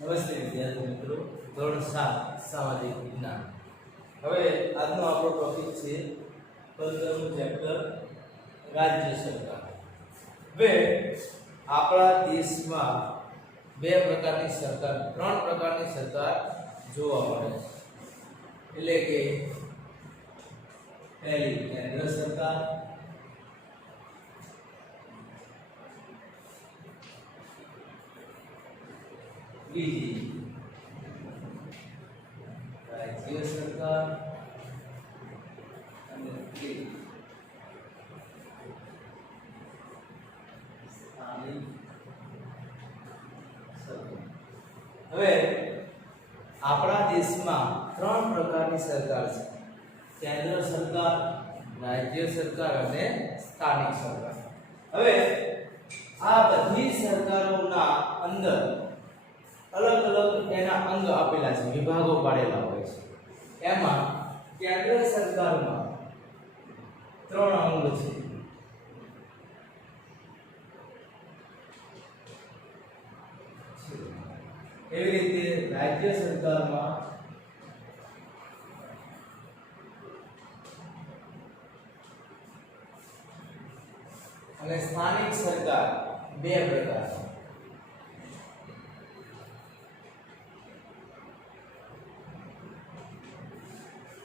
નમસ્તે વિદ્યાર્થી મિત્રો, ધોરણ 7 સામાજિક વિજ્ઞાન. હવે આજનો આપણો ટોપિક છે 15મું ચેપ્ટર રાજ્ય સરકાર. હવે આપણા દેશમાં બે પ્રકારની સરકાર, ત્રણ પ્રકારની સરકાર જોવા મળે છે. એટલે કે પહેલી કેન્દ્ર સરકાર, બીજી રાજ્ય સરકાર અને ત્રીજી સ્થાનિક સરકાર. હવે આપણા દેશમાં ત્રણ પ્રકારની સરકાર છે: કેન્દ્ર સરકાર, રાજ્ય સરકાર અને સ્થાનિક સરકાર. હવે આ બધી સરકારોના અંદર અલગ અલગ એના અંગ આપેલા છે, વિભાગો પાડેલા હોય છે. એમાં કેન્દ્ર સરકારમાં ત્રણ અંગ છે. એવી રીતે રાજ્ય સરકારમાં અને સ્થાનિક સરકાર બે પ્રકાર છે.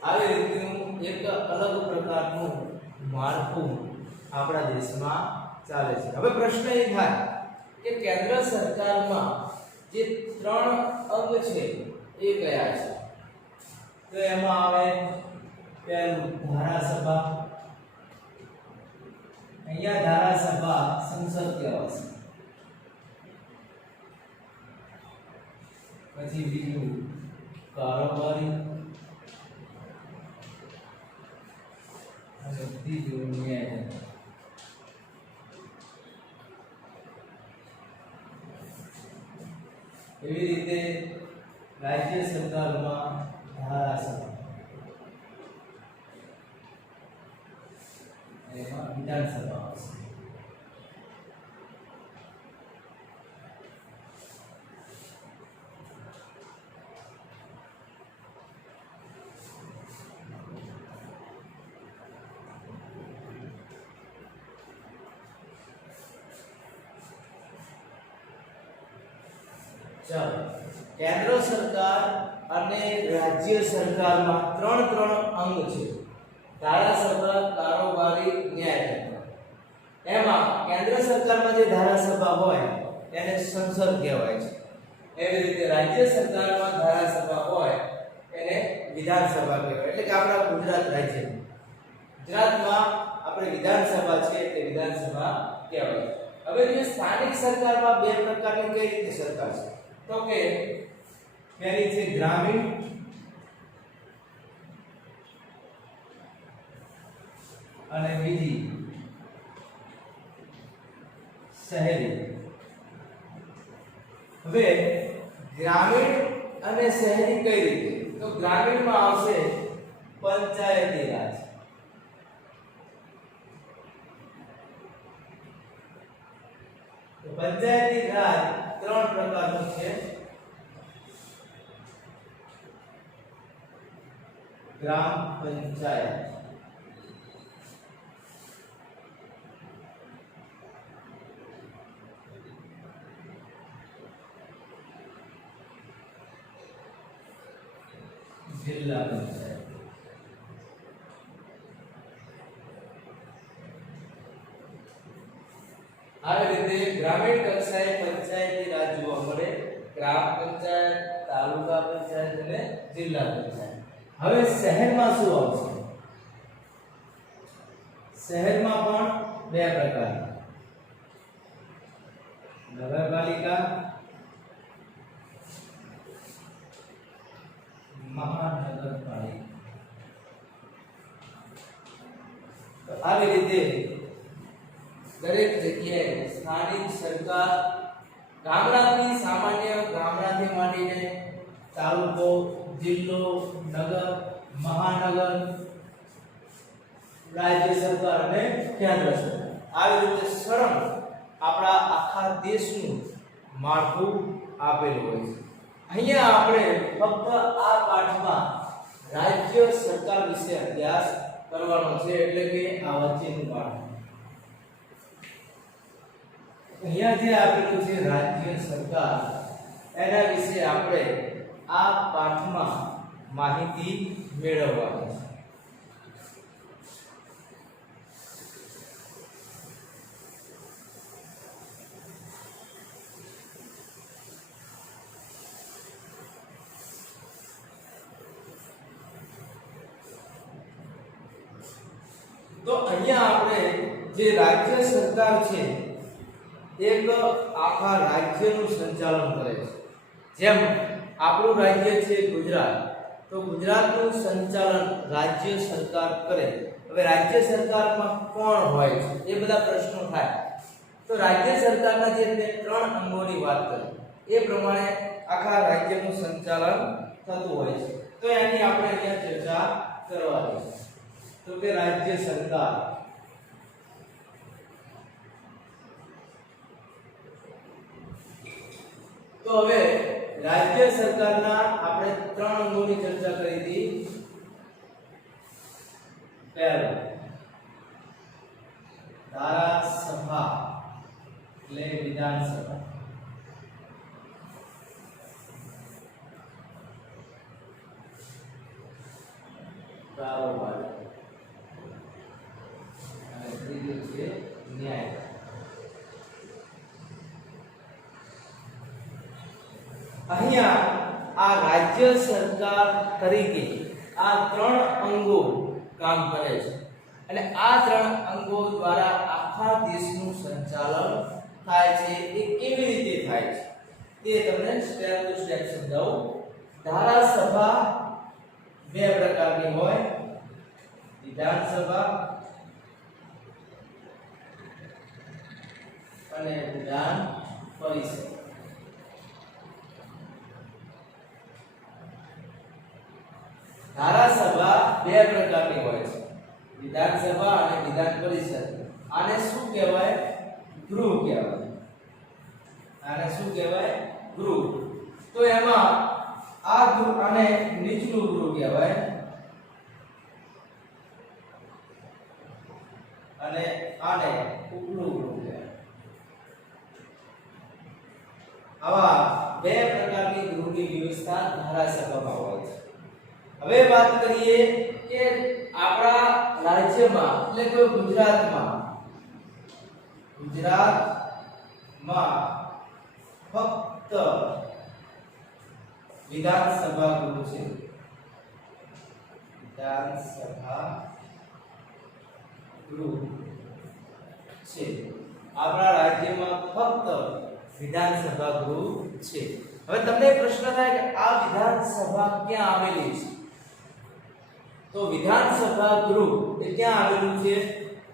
આવી રીતનું એક અલગ પ્રકારનું માળખું આપણા દેશમાં ચાલે છે. હવે પ્રશ્ન એ થાય કે કેન્દ્ર સરકારમાં જે ત્રણ અંગ છે એ કયા છે? તો એમાં આવે પહેલું ધારાસભા. અહીંયા ધારાસભા સંસદ કહેવાય છે. પછી બીજું કારોબારી અને ત્રીજું ન્યાયતંત્ર. એવી રીતે રાજ્ય સરકારમાં ધારાસભા, એમાં વિધાનસભા આવશે. ચાલો, કેન્દ્ર સરકાર અને રાજ્ય સરકારમાં ત્રણ અંગ છે: ધારાસભા, કારોબારી, ન્યાયતંત્ર. એમાં કેન્દ્ર સરકારમાં જે ધારાસભા હોય એને સંસદ કહેવાય છે. એવી રીતે રાજ્ય સરકારમાં ધારાસભા હોય એને વિધાનસભા કહેવાય. એટલે કે આપણા ગુજરાત રાજ્ય, ગુજરાતમાં આપણે વિધાનસભા છે તે વિધાનસભા કહેવાય. હવે જે સ્થાનિક સરકારમાં બે પ્રકારની કઈ રીતે સરકાર છે? તો કે પહેલી છે ગ્રામીણ અને બીજી શહેરી. હવે ગ્રામીણ અને શહેરી કઈ રીતે? તો ગ્રામીણમાં આવશે પંચાયતી રાજ. તો પંચાયતી રાજ ત્રણ પ્રકારનું છે: ગ્રામ પંચાયત, જિલ્લા પંચાયત. આવી રીતે ગ્રામીણ કક્ષાએ પંચાયતી રાજ જોવા મળે: ગ્રામ પંચાયત, તાલુકા પંચાયત અને જિલ્લા પંચાયત. હવે શહેરમાં શું આવશે? શહેરમાં પણ બે પ્રકાર: નગરપાલિકા, મહાનગરપાલિકા. તો આવી રીતે દરેક જગ્યાએ સ્થાનિક સરકાર ગામડાથી માંડીને તાલુકો, જિલ્લો, નગર, મહાનગર, રાજ્ય સરકાર અને કેન્દ્ર સરકાર, આવી રીતે સળંગ આપણા આખા દેશનું માળખું આપેલું હોય છે. અહીંયા આપણે ફક્ત આ પાઠમાં રાજ્ય સરકાર વિશે અભ્યાસ કરવાનો છે, એટલે કે આ વચ્ચેનું પાઠ. અહીંયા જે આપેલું છે રાજ્ય સરકાર, એના વિશે આપણે આ પાઠમાં માહિતી મેળવવાની છે. તો અહીંયા આપણે જે રાજ્ય સરકાર છે એક આખા રાજ્યનું સંચાલન કરે છે. જેમ આપણું રાજ્ય છે ગુજરાત, તો ગુજરાતનું સંચાલન રાજ્ય સરકાર કરે. હવે રાજ્ય સરકારમાં કોણ હોય છે એ બધા પ્રશ્નો થાય. તો રાજ્ય સરકારના જે ત્રણ અંગોની વાત કરી એ પ્રમાણે આખા રાજ્યનું સંચાલન થતું હોય છે. તો એની આપણે અહીંયા ચર્ચા કરવાની છે. તો કે રાજ્ય સરકાર, તો હવે રાજ્ય સરકારના આપણે ત્રણ અંગોની ચર્ચા કરી હતી. પહેલું ધારાસભા એટલે વિધાનસભા. કારોબારી. અને ત્રીજું છે ન્યાય. અહીંયા આ રાજ્ય સરકાર તરીકે આ ત્રણ અંગો કામ કરે છે, અને આ ત્રણ અંગો દ્વારા આખા દેશનું સંચાલન થાય છે. એ કેવી રીતે થાય છે તે તમને સ્ટેપ ટુ સ્ટેપ સમજાવું. ધારાસભા બે પ્રકારની હોય, વિધાનસભા અને વિધાન પરિષદ. ધારાસભા બે પ્રકારની હોય છે, વિધાનસભા અને વિધાન પરિષદ. આને શું કહેવાય? ગૃહ કહેવાય. આને શું કહેવાય? ગૃહ. તો એમાં આ ગૃહ આને નીચલું ગૃહ કહેવાય અને આને ઉપલું ગૃહ કહેવાય. આવા બે પ્રકારની ગૃહની વ્યવસ્થા ધારાસભામાં હોય છે. હવે વાત કરીએ કે આપણા રાજ્યમાં એટલે કે ગુજરાતમાં ફક્ત વિધાનસભા ગૃહ છે. વિધાનસભા ગૃહ છે. આપણા રાજ્યમાં ફક્ત વિધાનસભા ગૃહ છે. હવે તમને પ્રશ્ન થાય કે આ વિધાનસભા ક્યાં આવેલી છે? તો વિધાનસભા ગૃહ એ ક્યાં આવેલું છે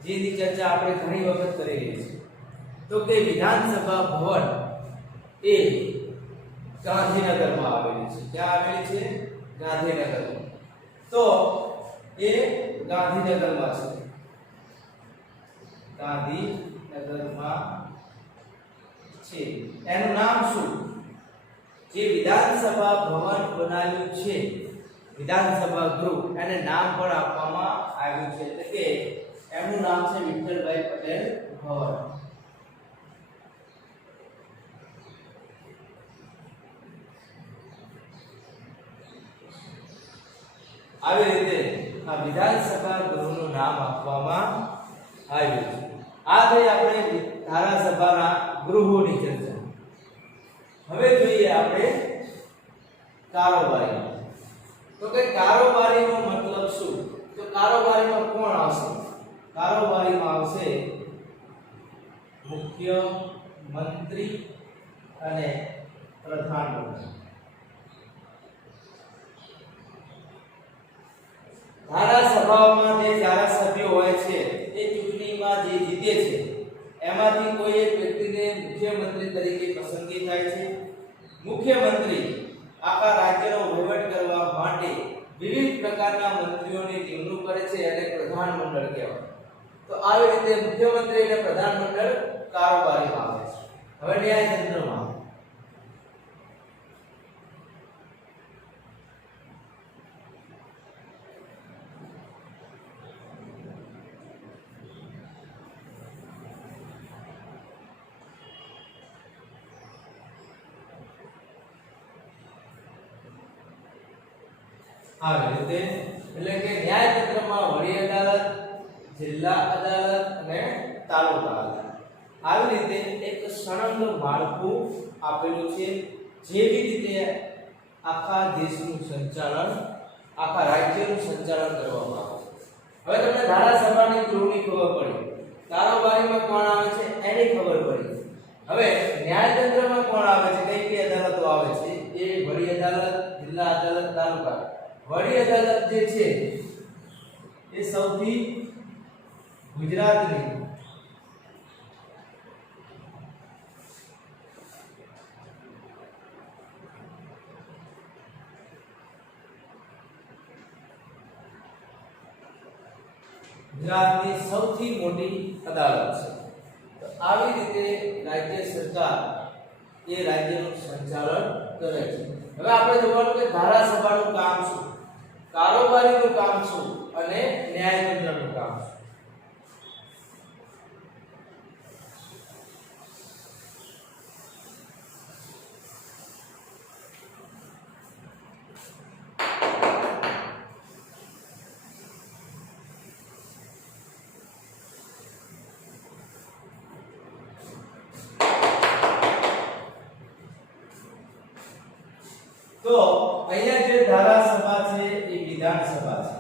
જેની ચર્ચા આપણે ઘણી વખત કરેલી છે. તો કે વિધાનસભા ભવન એ ગાંધીનગરમાં આવેલી છે. ક્યાં આવેલી છે? ગાંધીનગરમાં. તો એ ગાંધીનગરમાં છે. ગાંધીનગરમાં છે. એનું નામ શું? જે વિધાનસભા ભવન બનાવ્યું છે, વિધાનસભા ગૃહ, એને નામ પણ આપવામાં આવ્યું છે. એટલે કે એનું નામ છે વિઠ્ઠલભાઈ પટેલ ભવન. આવી રીતે આ વિધાનસભા ગૃહનું નામ આપવામાં આવ્યું છે. આ થઈ આપણે ધારાસભાના ગૃહોની ચર્ચા. હવે જોઈએ આપણે કારોબારી. તો કે કારોબારીનો મતલબ શું? તો કારોબારીમાં કોણ આવશે? કારોબારીમાં આવશે મુખ્ય મંત્રી અને પ્રધાનમંત્રી. ધારાસભામાં જે ધારાસભ્યો હોય છે એ ચૂંટણીમાં જે જીતે છે એમાંથી કોઈ એક વ્યક્તિને મુખ્યમંત્રી તરીકે પસંદગી થાય છે. મુખ્યમંત્રી આખા રાજ્યનો વહીવટ કરવા માટે વિવિધ પ્રકારના મંત્રીઓની નિમણૂક કરે છે અને પ્રધાનમંડળ કહેવાય. તો આવી રીતે મુખ્યમંત્રી અને પ્રધાનમંડળ કારોબારીમાં આવે છે. હવે ન્યાયતંત્રમાં આવી રીતે એટલે કે ન્યાયતંત્રમાં વડી અદાલત, જિલ્લા અદાલત અને તાલુકા અદાલત આવી રીતે એક સળંગ માળખું આપેલું છે, જેવી રીતે આખા દેશનું સંચાલન, આખા રાજ્યનું સંચાલન કરવામાં આવે છે. હવે તમને ધારાસભાની ગૃહની ખબર પડી, કારોબારીમાં કોણ આવે છે એની ખબર પડી. હવે ન્યાયતંત્રમાં કોણ આવે છે, કઈ કઈ અદાલતો આવે છે, એ વડી અદાલત, જિલ્લા અદાલત, તાલુકા. વડી અદાલત જે છે એ સૌથી ગુજરાતની સૌથી મોટી અદાલત છે. તો આવી રીતે રાજ્ય સરકાર એ રાજ્યનું સંચાલન કરે છે. હવે આપણે જોવાનું કે ધારાસભાનું કામ શું, કારોબારીનું કામ શું અને ન્યાયતંત્રનું કામ શું. તો અહીંયા જે ધારાસભા છે એ વિધાનસભા છે.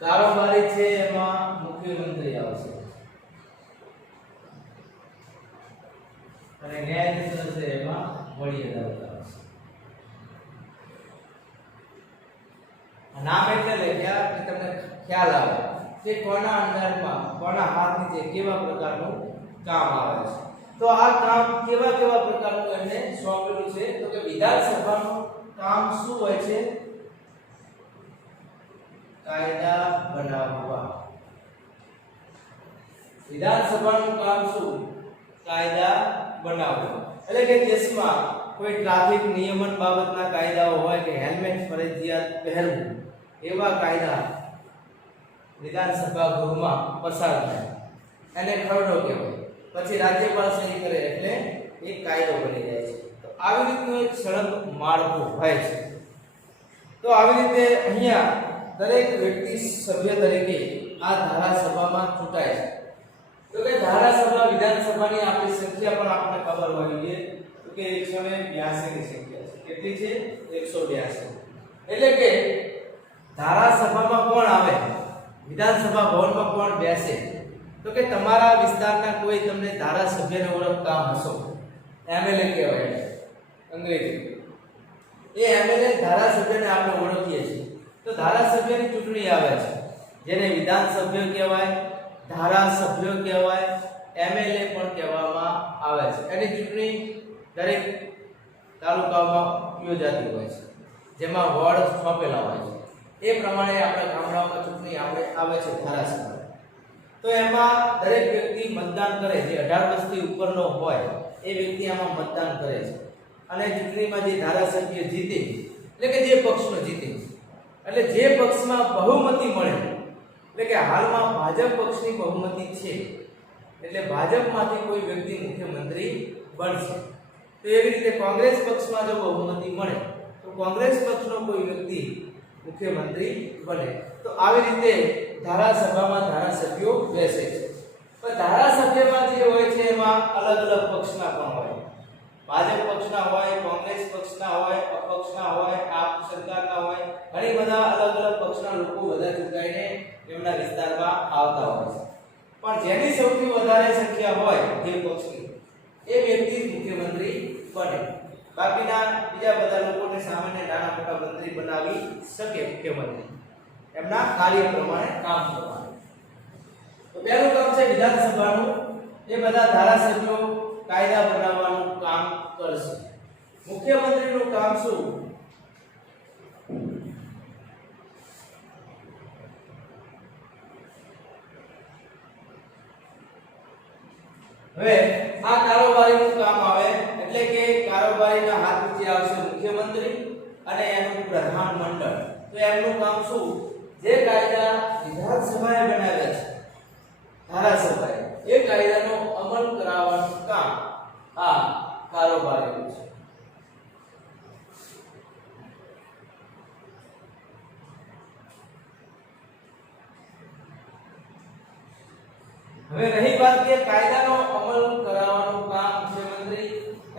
કારોબારી છે એમાં મુખ્યમંત્રી આવશે અને ન્યાયતંત્ર છે એમાં વડી અદાલત આવશે. નામ એટલે લખ્યા કે તમને ખ્યાલ આવે કે કોના અંડરમાં, કોના હાથ નીચે કેવા પ્રકારનું કામ આવે છે. તો આ કામ કેવા કેવા પ્રકારનું એમને સોંપેલું છે, તો કે વિધાનસભાનું કામ શું હોય છે, કાયદા બનાવવા. વિધાનસભાનું કામ શું, કાયદા બનાવવા. એટલે કે દેશમાં કોઈ ટ્રાફિક નિયમન બાબતના કાયદાઓ હોય કે હેલ્મેટ ફરજિયાત પહેરવું, એવા કાયદા વિધાનસભા ગૃહમાં પસાર થાય એને ખરડો કહેવાય. પછી રાજ્યપાલ સહી કરે એટલે એક કાયદો બની જાય છે. તો આવી રીતનું એક સળંગ માળખું હોય છે. તો આવી રીતે અહીંયા દરેક વ્યક્તિ સભ્ય તરીકે આ ધારાસભામાં ચૂંટાય છે. તો કે ધારાસભા વિધાનસભાની આપણી સંખ્યા પણ આપણને ખબર હોવી જોઈએ, તો કે 182 ની સંખ્યા છે. કેટલી છે? 182. એટલે કે ધારાસભામાં કોણ આવે, વિધાનસભા ભવનમાં કોણ બેસે, તો કે તમારા વિસ્તારના કોઈ તમને ધારાસભ્યને ઓળખતા હશો, એમએલએ કહેવાય અંગ્રેજી. એ એમએલએ ધારાસભ્યને આપણે ઓળખીએ છીએ. તો ધારાસભ્યની ચૂંટણી આવે છે, જેને વિધાનસભ્ય કહેવાય, ધારાસભ્ય કહેવાય, એમએલએ પણ કહેવામાં આવે છે. એની ચૂંટણી દરેક તાલુકામાં યોજાતી હોય છે, જેમાં વોર્ડ સોંપેલા હોય છે. એ પ્રમાણે આપણા ગામડાઓમાં ચૂંટણી આવે છે ધારાસભ્ય. તો એમાં દરેક વ્યક્તિ મતદાન કરે, જે 18 વર્ષથી ઉપરનો હોય એ વ્યક્તિ આમાં મતદાન કરે છે. અને ચૂંટણીમાં જે ધારાસભ્ય જીતે, એટલે કે જે પક્ષનો જીતે, એટલે જે પક્ષમાં બહુમતી મળે, એટલે કે હાલમાં ભાજપ પક્ષની બહુમતી છે, એટલે ભાજપમાંથી કોઈ વ્યક્તિ મુખ્યમંત્રી બનશે. તો એવી રીતે કોંગ્રેસ પક્ષમાં જો બહુમતી મળે તો કોંગ્રેસ પક્ષનો કોઈ વ્યક્તિ મુખ્યમંત્રી બને. તો આવી રીતે ધારાસભામાં ધારાસભ્યો બેસે છે. પણ ધારાસભ્યમાં જે હોય છે એમાં અલગ અલગ પક્ષના પણ હોય. ભાજપ પક્ષના હોય, કોંગ્રેસ પક્ષના હોય, અપક્ષના હોય, આપ સરકારના હોય, ઘણી બધા અલગ અલગ પક્ષના લોકો બધા ચૂંટાઈને એમના વિસ્તારમાં આવતા હોય છે. પણ જેની સૌથી વધારે સંખ્યા હોય જે પક્ષની, એ વ્યક્તિ મુખ્યમંત્રી બને. બાકીના બીજા બધા લોકોને સામાન્ય નાના મોટા મંત્રી બનાવી શકે મુખ્યમંત્રી, એમના કાર્ય પ્રમાણે કામ કરવાનું. તો પહેલું કામ છે વિધાનસભાનું. એ બધા ધારાસભ્યો કાયદા બનાવવાનું કામ કરશે. મુખ્યમંત્રીનું કામ શું? હવે આ કારોબારીનું કામ આવે, એટલે કે કારોબારીના હાથ નીચે આવશે મુખ્યમંત્રી અને એનું પ્રધાન મંડળ. તો એમનું કામ શું? જે કાયદા વિધાનસભાએ બનાવ્યા છે, ધારાસભાએ, એ કાયદાનો અમલ કરાવવાનું કામ આ કારોબારીનું છે. હવે રહી વાત કે કાયદાનો અમલ કરાવવાનું કામ મુખ્યમંત્રી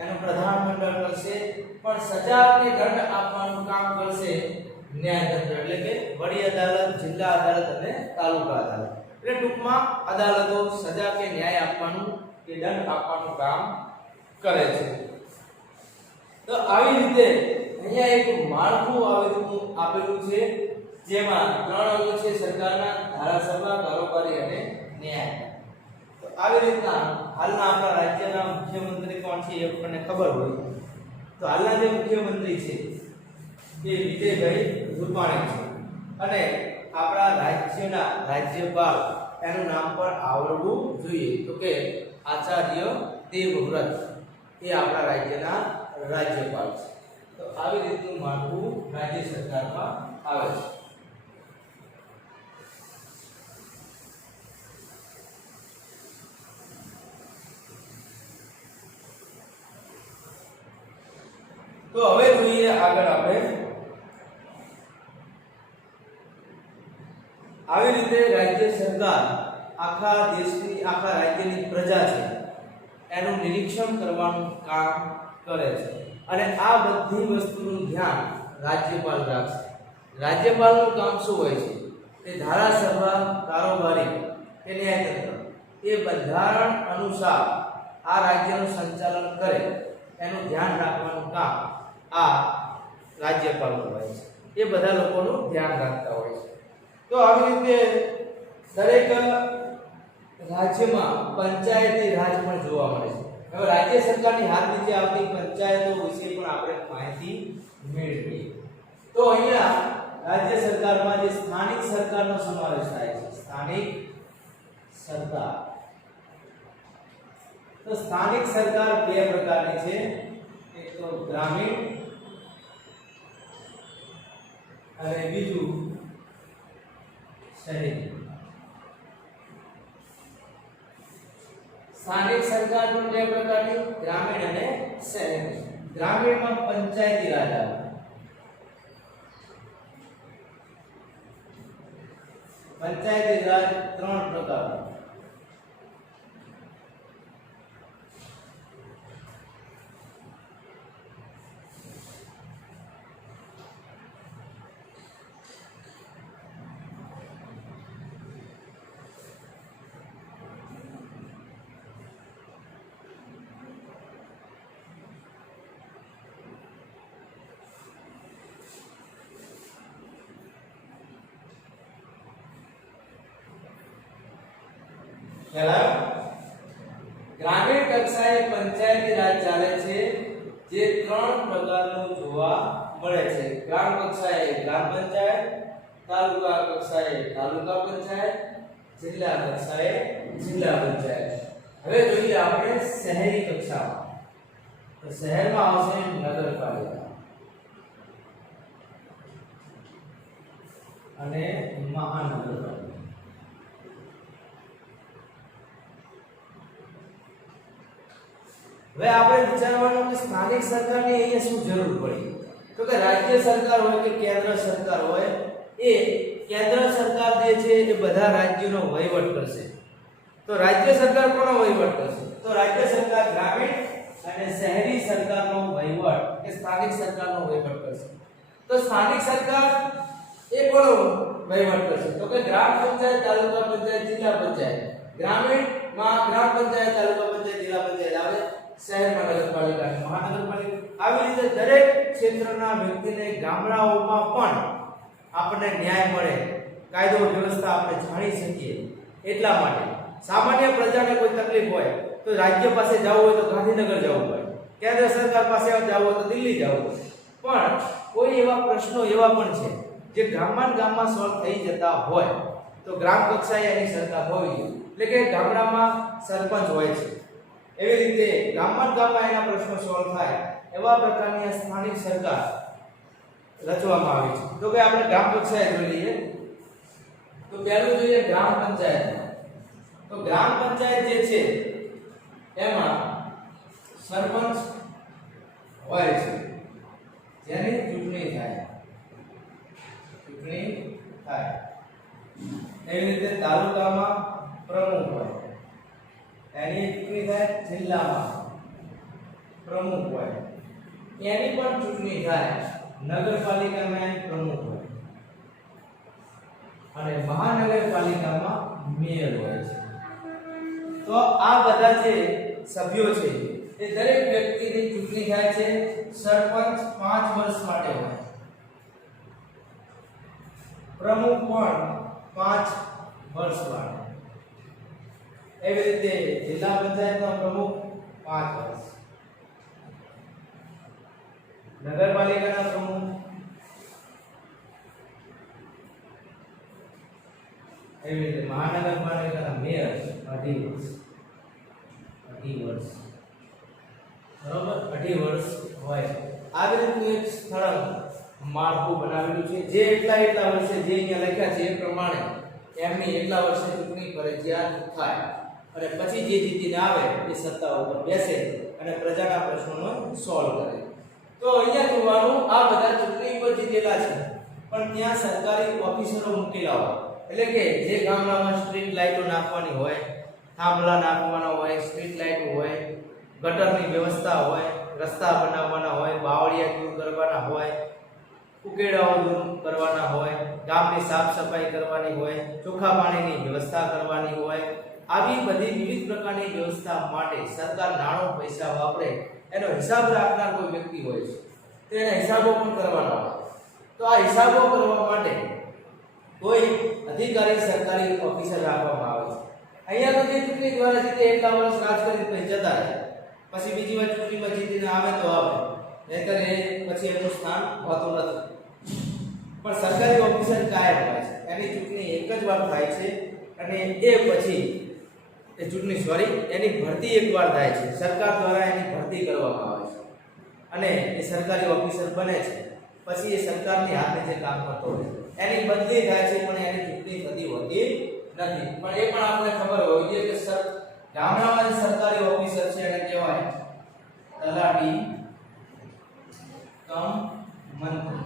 એનું પ્રધાનમંડળ કરશે, પણ સજા અને દંડ આપવાનું કામ કરશે ન્યાયતંત્ર, એટલે કે વડી અદાલત, જિલ્લા અદાલત અને તાલુકા અદાલત. એટલે ટૂંકમાં અદાલતો સજા કે ન્યાય આપવાનું કે દંડ આપવાનું કામ કરે છે. તો આવી રીતે અહીંયા એક માળખું આપેલું છે, જેમાં 3 અંગો છે: સરકારના, ધારાસભા, કારોબારી અને ન્યાય. તો આવી રીતના હાલના આપણા રાજ્યના મુખ્યમંત્રી કોણ છે એ આપણને ખબર હોય. તો હાલના જે મુખ્યમંત્રી છે એ વિજયભાઈ રૂપાણી છે, અને આપણા રાજ્યના રાજ્યપાલ એનું નામ પણ આવડવું જોઈએ, તો કે આચાર્ય દેવવ્રત એ આપણા રાજ્યના રાજ્યપાલ છે. તો આવી રીતનું માળખું રાજ્ય સરકારમાં આવે છે. તો હવે જોઈએ આગળ આપણે. આવી રીતે રાજ્ય સરકાર આખા દેશની, આખા રાજ્યની પ્રજા છે એનું નિરીક્ષણ કરવાનું કામ કરે છે, અને આ બધી વસ્તુનું ધ્યાન રાજ્યપાલ રાખશે. રાજ્યપાલનું કામ શું હોય છે? તે ધારાસભા, કારોબારી કે ન્યાયતંત્ર એ બંધારણ અનુસાર આ રાજ્યનું સંચાલન કરે એનું ધ્યાન રાખવાનું કામ આ રાજ્યપાલ હોય છે. એ બધા લોકોનું ધ્યાન રાખતા હોય છે. તો આવી રીતે દરેક રાજ્યમાં પંચાયતી રાજ પણ જોવા મળે છે. હવે રાજ્ય સરકારની હાથ નીચે આવતી પંચાયતો વિશે પણ આપણે માહિતી મેળવીએ. તો અહીંયા રાજ્ય સરકારમાં જે સ્થાનિક સરકારનો સમાવેશ થાય છે, સ્થાનિક સરકાર. તો સ્થાનિક સરકાર 2 પ્રકારની છે, એક તો ગ્રામીણ અને બીજું શહેરી. સ્થાનિક સરકાર પણ 2 પ્રકારની, ગ્રામીણ અને શહેરી. ગ્રામીણમાં પંચાયતી રાજ આવે. પંચાયતી રાજ 3 પ્રકારના. ગ્રામીણ કક્ષાએ પંચાયતી રાજ ચાલે છે, જે 3 પ્રકારનું જોવા મળે છે. ગ્રામ કક્ષાએ ગ્રામ પંચાયત, તાલુકા કક્ષાએ તાલુકા પંચાયત, જિલ્લા કક્ષાએ જિલ્લા પંચાયત. હવે જોઈએ આપણે શહેરી કક્ષામાં. તો શહેરમાં આવશે નગરપાલિકા અને મહાનગરપાલિકા. હવે આપણે વિચારવાનું કે સ્થાનિક સરકારની અહીંયા શું જરૂર પડી? તો કે રાજ્ય સરકાર હોય કે કેન્દ્ર સરકાર હોય, એ કેન્દ્ર સરકાર જે છે એ બધા રાજ્યોનો વહીવટ કરશે. તો રાજ્ય સરકાર કોનો વહીવટ કરશે? તો રાજ્ય સરકાર ગ્રામીણ અને શહેરી સરકારનો વહીવટ કે સ્થાનિક સરકારનો વહીવટ કરશે. તો સ્થાનિક સરકાર એ કોનો વહીવટ કરશે? તો કે ગ્રામ પંચાયત, તાલુકા પંચાયત, જિલ્લા પંચાયત. ગ્રામીણમાં ગ્રામ પંચાયત, તાલુકા પંચાયત, જિલ્લા પંચાયત આવે. શહેરમાં નગરપાલિકા અને મહાનગરપાલિકા. આવી રીતે દરેક ક્ષેત્રના વ્યક્તિને ગામડાઓમાં પણ આપણને ન્યાય મળે, કાયદો વ્યવસ્થા આપણે જાણી શકીએ. એટલા માટે સામાન્ય પ્રજાને કોઈ તકલીફ હોય તો રાજ્ય પાસે જવું હોય તો ગાંધીનગર જવું પડે, કેન્દ્ર સરકાર પાસે જવું હોય તો દિલ્હી જવું પડે. પણ કોઈ એવા પ્રશ્નો એવા પણ છે જે ગામમાં સોલ્વ થઈ જતા હોય તો ગ્રામ કક્ષાએ એની સરકાર હોવી જોઈએ. એટલે કે ગામડામાં સરપંચ હોય છે, એવી રીતે ગામમાં એના પ્રશ્નો સોલ્વ થાય એવા પ્રકારની સ્થાનિક સરકાર રચવામાં આવી છે. તો કે આપણે ગ્રામ કક્ષાએ જોઈ લઈએ. તો પહેલું જોઈએ ગ્રામ પંચાયત. તો ગ્રામ પંચાયત જે છે એમાં સરપંચ હોય છે, જેની ચૂંટણી થાય. એવી રીતે તાલુકામાં પ્રમુખ હોય, એની ચૂંટણી થાય જિલ્લામાં પ્રમુખ હોય, એની પણ ચૂંટણી થાય નગરપાલિકામાં પ્રમુખ હોય, અને મહાનગરપાલિકામાં મેયર હોય છે. તો આ બધા જે સભ્યો છે એ દરેક વ્યક્તિની ચૂંટણી થાય છે. સરપંચ 5 વર્ષ માટે હોય, પ્રમુખ પણ 5 વર્ષ માટે, એવી રીતે જિલ્લા પંચાયતનો પ્રમુખ 5 વર્ષ, નગરપાલિકાના પ્રમુખ, એવી રીતે મહાનગરપાલિકાના મેયર 2.5 વર્ષ, 2.5 વર્ષ, બરોબર, 2.5 વર્ષ હોય. આવી રીતનું એક સ્થળ માળખું બનાવેલું છે, જે એટલા વર્ષે જે અહીંયા લખ્યા છે એ પ્રમાણે એમની એટલા વર્ષે ચૂંટણી ફરજિયાત થાય, અને પછી જે જીતીને આવે એ સત્તા ઉપર બેસે અને પ્રજાના પ્રશ્નોનો સોલ્વ કરે. તો અહીંયા જોવાનું, આ બધા ચૂંટણી પર જીતેલા છે, પણ ત્યાં સરકારી ઓફિસરો મૂકેલા હોય, એટલે કે જે ગામડામાં સ્ટ્રીટ લાઇટો નાખવાની હોય, થાંભલા નાખવાના હોય, સ્ટ્રીટ લાઇટો હોય, ગટરની વ્યવસ્થા હોય, રસ્તા બનાવવાના હોય, બાવળિયા દૂર કરવાના હોય, ઉકેડાઓ દૂર કરવાના હોય, ગામની સાફ સફાઈ કરવાની હોય, ચોખ્ખા પાણીની વ્યવસ્થા કરવાની હોય, આવી બધી વિવિધ પ્રકારની વ્યવસ્થા માટે સરકાર નાણો પૈસા વાપરે એનો હિસાબ રાખનાર કોઈ વ્યક્તિ હોય છે, તો એના હિસાબો પણ કરવાના હોય. તો આ હિસાબો કરવા માટે કોઈ અધિકારી સરકારી ઓફિસર રાખવામાં આવે છે. અહીંયા તો જે ચૂંટણી દ્વારા જીતે એટલા વર્ષ રાજ કરી પછી જતા રહે, પછી બીજી વાર ચૂંટણીમાં જીતીને આવે તો આવે, નહીંતર એ પછી એનું સ્થાન હોતું નથી. પણ સરકારી ઓફિસર કાયમ હોય છે, એની ચૂંટણી એક જ વાર થાય છે, અને એ પછી એની ભરતી એકવાર થાય છે, સરકાર દ્વારા એની ભરતી કરવામાં આવે છે, અને એ સરકારી ઓફિસર બને છે. પછી એ સરકારની હાથે જે કામ કરતો હોય એની બદલી થાય છે, પણ એની ચૂંટણી થતી હોતી નથી. પણ એ પણ આપણે ખબર હોવી જોઈએ કે ગામડામાં જે સરકારી ઓફિસર છે એને કહેવાય તલાટી કમ મંત્રી.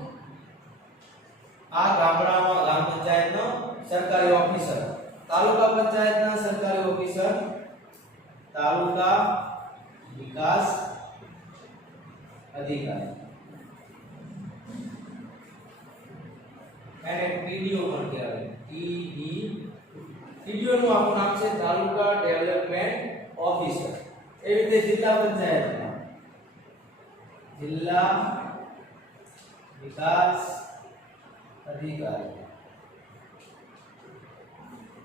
આ ગામડામાં ગ્રામ પંચાયતનો સરકારી ઓફિસર, તાલુકા પંચાયતના સરકારી ઓફિસર તાલુકા વિકાસ અધિકારી, એને ટીડીઓ પણ કહેવાય. ટીડીઓ નું આખું નામ છે તાલુકા ડેવલપમેન્ટ ઓફિસર. એવી રીતે જિલ્લા પંચાયતમાં જિલ્લા વિકાસ અધિકારી,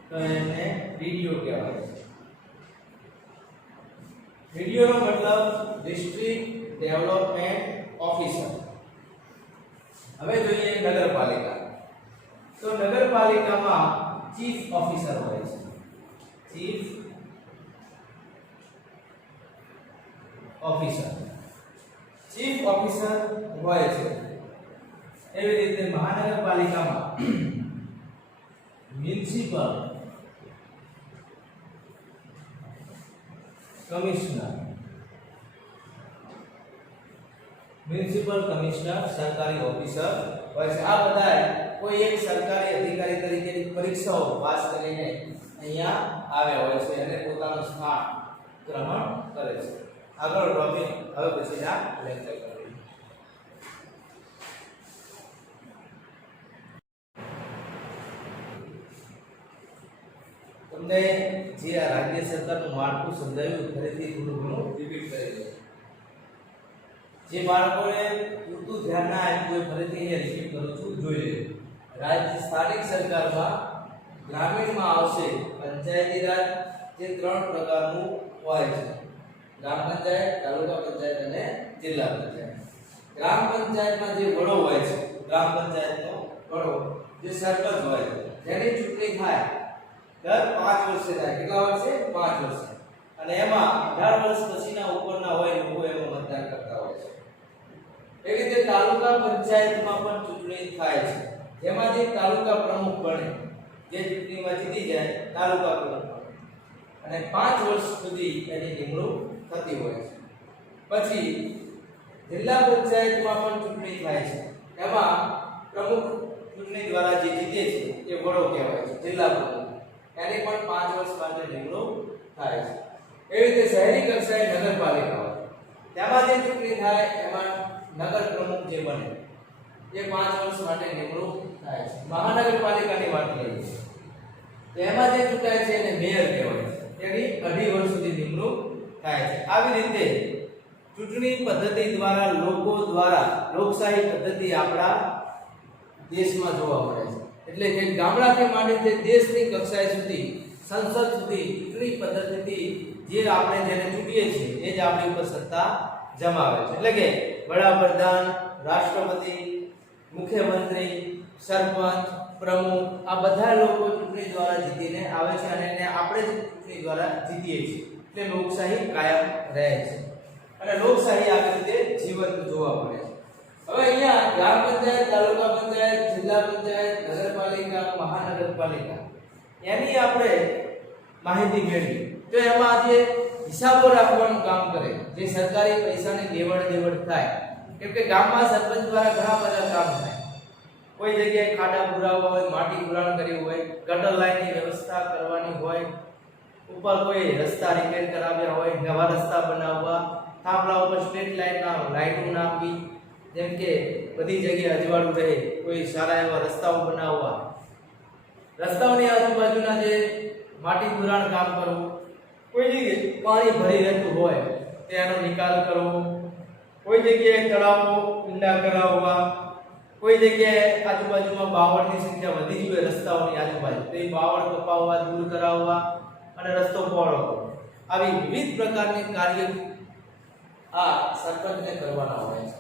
તો એને ડીડીઓ કહેવાય છે. ડીડીઓ નો મતલબ ડિસ્ટ્રિક્ટ ડેવલપમેન્ટ ઓફિસર. હવે જોઈએ નગરપાલિકા. તો નગરપાલિકામાં ચીફ ઓફિસર હોય છે, ચીફ ઓફિસર હોય છે. એવી રીતે મહાનગરપાલિકામાં મ્યુનિસિપલ કમિશનર સરકારી ઓફિસર હોય છે. આ બધા કોઈ એક સરકારી અધિકારી તરીકેની પરીક્ષાઓ પાસ કરીને અહીંયા આવ્યા હોય છે અને પોતાનું સ્થાન ગ્રહણ કરે છે. આગળ ટોપિક હવે પછીના લેક્ચર કરીએ. તમને જે આ રાજ્ય સરકારનું માળખું સમજાવ્યું ફરીથી થોડું ઘણું રિપીટ કરી દઉં. જે બાળકોને પૂરતું ધ્યાન ના આપ્યું ફરીથી અહીંયા રિપીટ કરું છું, જોઈ લેજો. રાજ્ય સ્થાનિક સરકારમાં ગ્રામીણમાં આવશે પંચાયતી રાજ, જે 3 પ્રકારનું હોય છે: ગ્રામ પંચાયત, તાલુકા પંચાયત અને જિલ્લા પંચાયત. ગ્રામ પંચાયતમાં જે વડો હોય છે, ગ્રામ પંચાયતનો વડો જે સરપંચ હોય છે, જેની ચૂંટણી થાય દર 5 વર્ષે થાય. કેટલા વર્ષે? 5 વર્ષે. અને એમાં 18 વર્ષ પછીના ઉપરના હોય લોકો એમાં મતદાન કરતા હોય છે. એવી રીતે તાલુકા પંચાયતમાં પણ ચૂંટણી થાય છે, જેમાં જે તાલુકા પ્રમુખ બને, જે ચૂંટણીમાં જીતી જાય તાલુકા પ્રમુખ બને, અને 5 વર્ષ સુધી એની નિમણૂક થતી હોય છે. પછી જિલ્લા પંચાયતમાં પણ ચૂંટણી થાય છે, એમાં પ્રમુખ ચૂંટણી દ્વારા જે જીતે છે એ વડો કહેવાય છે, જિલ્લા પ્રમુખ. એની પણ 5 વર્ષ માટે નિમણૂક થાય છે. એવી રીતે શહેરી કક્ષાએ નગરપાલિકાઓ, તેમાં જે ચૂંટણી થાય એમાં નગર પ્રમુખ જે બને એ 5 વર્ષ માટે નિમણૂક થાય છે. મહાનગરપાલિકાની વાત કરીએ તો એમાં જે ચૂંટાય છે એને મેયર કહેવાય છે, એની 2.5 વર્ષ સુધી નિમણૂક થાય છે. આવી રીતે ચૂંટણી પદ્ધતિ દ્વારા લોકો દ્વારા લોકશાહી પદ્ધતિ આપણા દેશમાં જોવા મળે છે. એટલે કે ગામડાથી માંડીને દેશની કક્ષાએ સુધી સંસદ સુધી ચૂંટણી પદ્ધતિથી જે આપણે જેને ચૂંટીએ છીએ એ જ આપણી ઉપર સત્તા જમાવે છે. એટલે કે વડાપ્રધાન, રાષ્ટ્રપતિ, મુખ્યમંત્રી, સરપંચ, પ્રમુખ આ બધા લોકો ચૂંટણી દ્વારા જીતીને આવે છે અને એને આપણે જ ચૂંટણી દ્વારા જીતીએ છીએ. એટલે લોકશાહી કાયમ રહે છે અને લોકશાહી આવી રીતે જીવંત જોવા મળે છે. હવે અહીંયા ગ્રામ પંચાયત, તાલુકા પંચાયત, જિલ્લા પંચાયત, નગરપાલિકા, મહાનગરપાલિકા એની આપણે માહિતી મેળવી તો એમાં જે હિસાબો રાખવાનું કામ કરે, જે સરકારી પૈસાની લેવડ દેવડ થાય, કેમ કે ગામમાં સરપંચ દ્વારા ઘણા બધા કામ થાય. કોઈ જગ્યાએ ખાડા પુરાવા હોય, માટી પુરાણ કર્યું હોય, ગટર લાઈનની વ્યવસ્થા કરવાની હોય, ઉપર કોઈ રસ્તા રિપેર કરાવ્યા હોય, નવા રસ્તા બનાવવા, થાંભલા ઉપર સ્ટ્રીટ લાઈટો નાખવી, જેમ કે બધી જગ્યાએ અજવાળું રહે, કોઈ સારા એવા રસ્તાઓ બનાવવા, રસ્તાઓની આજુબાજુના જે માટી પુરાણ કામ કરવું, કોઈ જગ્યાએ પાણી ભરી રહેતું હોય તેનો નિકાલ કરવો, કોઈ જગ્યાએ તળાવો ઊંડા કરાવવા, કોઈ જગ્યાએ આજુબાજુમાં બાવળની સંખ્યા વધી ગઈ હોય રસ્તાઓની આજુબાજુ તો એ બાવળ કપાવવા, દૂર કરાવવા અને રસ્તો પહોળો કરવો. આવી વિવિધ પ્રકારની કાર્ય આ સરપંચને કરવાના હોય છે.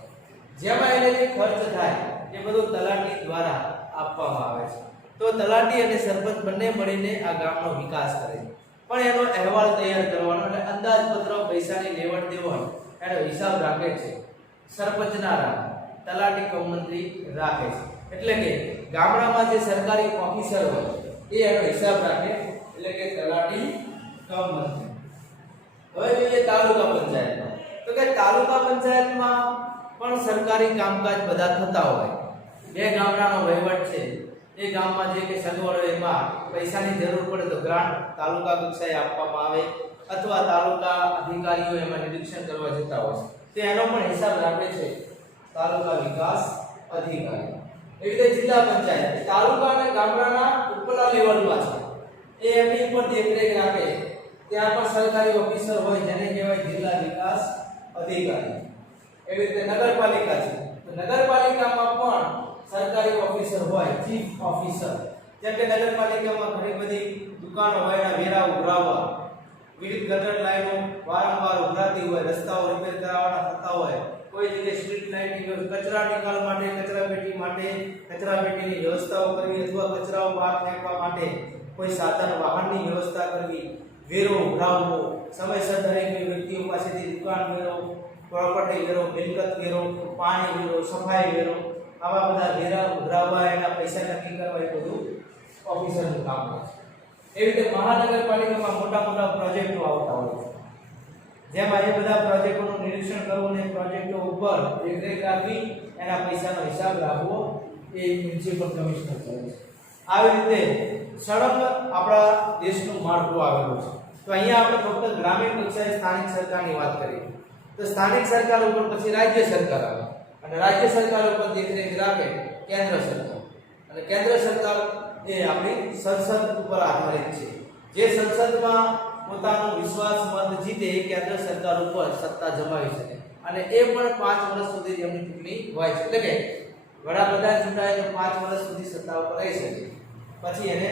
જેમાં એને જે ખર્ચ થાય એ બધું તલાટી દ્વારા આપવામાં આવે છે. તો તલાટી અને સરપંચ બંને મળીને આ ગામનો વિકાસ કરે છે. પણ એનો અહેવાલ તૈયાર કરવાનો અને અંદાજપત્ર પૈસાની લેવડ દેવડ એનો હિસાબ રાખે છે સરપંચના રાખે, તલાટી કમ મંત્રી રાખે છે. એટલે કે ગામડામાં જે સરકારી ઓફિસર હોય એ એનો હિસાબ રાખે, એટલે કે તલાટી કમ મંત્રી. હવે જોઈએ તાલુકા પંચાયતમાં તો કે તાલુકા પંચાયતમાં પણ સરકારી કામકાજ બધા થતા હોય. બે ગામડાનો વહીવટ છે, એ ગામમાં જે કે સગવડ એમાં પૈસાની જરૂર પડે તો ગ્રાન્ટ તાલુકા કક્ષાએ આપવામાં આવે અથવા તાલુકા અધિકારીઓ એમાં નિરીક્ષણ કરવા જતા હોય છે તો એનો પણ હિસાબ રાખે છે તાલુકા વિકાસ અધિકારી. એવી રીતે જિલ્લા પંચાયત તાલુકા અને ગામડાના ઉપલા લેવલમાં છે, એ એમની ઉપર દેખરેખ રાખે. ત્યાં પણ સરકારી ઓફિસર હોય જેને કહેવાય જિલ્લા વિકાસ અધિકારી. એવી રીતે નગરપાલિકા છે તો નગરપાલિકામાં પણ સરકારી ઓફિસર હોય, ચીફ ઓફિસર. જેમ કે નગરપાલિકામાં ઘણી બધી દુકાનો હોય એના વેરા ઉઘરાવવા, વિવિધ ગટર લાઈનો વારંવાર ઉઘરાતી હોય, રસ્તાઓ રિપેર કરાવવાના થતા હોય, કોઈ જગ્યાએ સ્ટ્રીટ લાઇટની કચરા નિકાલ માટે, કચરા પેટીની વ્યવસ્થાઓ કરવી અથવા કચરાઓ બહાર ફેંકવા માટે કોઈ સાધન વાહનની વ્યવસ્થા કરવી, વેરો ઉઘરાવવો, સમયસર દરેક વ્યક્તિઓ પાસેથી દુકાન વેરો, પ્રોપર્ટી વેરો, મિલકત વેરો, પાણી વેરો, સફાઈ વેરો, આવા બધા વેરા ઉઘરાવવા, એના પૈસા નક્કી કરવા એ બધું ઓફિસરનું કામ હોય છે. એવી રીતે મહાનગરપાલિકામાં મોટા મોટા પ્રોજેક્ટો આવતા હોય છે, જેમાં એ બધા પ્રોજેક્ટોનું નિરીક્ષણ કરવું અને પ્રોજેક્ટો ઉપર દેખરેખ રાખવી, એના પૈસાનો હિસાબ રાખવો એ મ્યુનિસિપલ કમિશનર કરે છે. આવી રીતે સડક આપણા દેશનું માળખું આવેલું છે. તો અહીંયા આપણે ફક્ત ગ્રામીણ કક્ષાએ સ્થાનિક સરકારની વાત કરી. તો સ્થાનિક સરકાર ઉપર પછી રાજ્ય સરકાર આવે અને રાજ્ય સરકાર ઉપર દેખરેખ રાખે કેન્દ્ર સરકાર. અને કેન્દ્ર સરકાર એ આપણી સંસદ ઉપર આધારિત છે. જે સંસદમાં પોતાનો વિશ્વાસ મત જીતે એ કેન્દ્ર સરકાર ઉપર સત્તા જમાવી શકે અને એ પણ 5 વર્ષ સુધી એમની ચૂંટણી હોય છે. એટલે કે વડાપ્રધાન ચૂંટાય તો 5 વર્ષ સુધી સત્તા ઉપર રહી શકે, પછી એને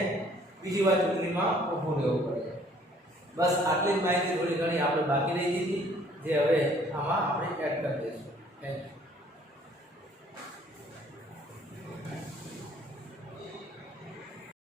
બીજી વાર ચૂંટણીમાં ઊભું રહેવું પડે. બસ આટલી જ માહિતી થોડી ઘણી આપણે બાકી રહી હતી જે હવે આમાં આપણે એડ કરી દઈશું. Thank you.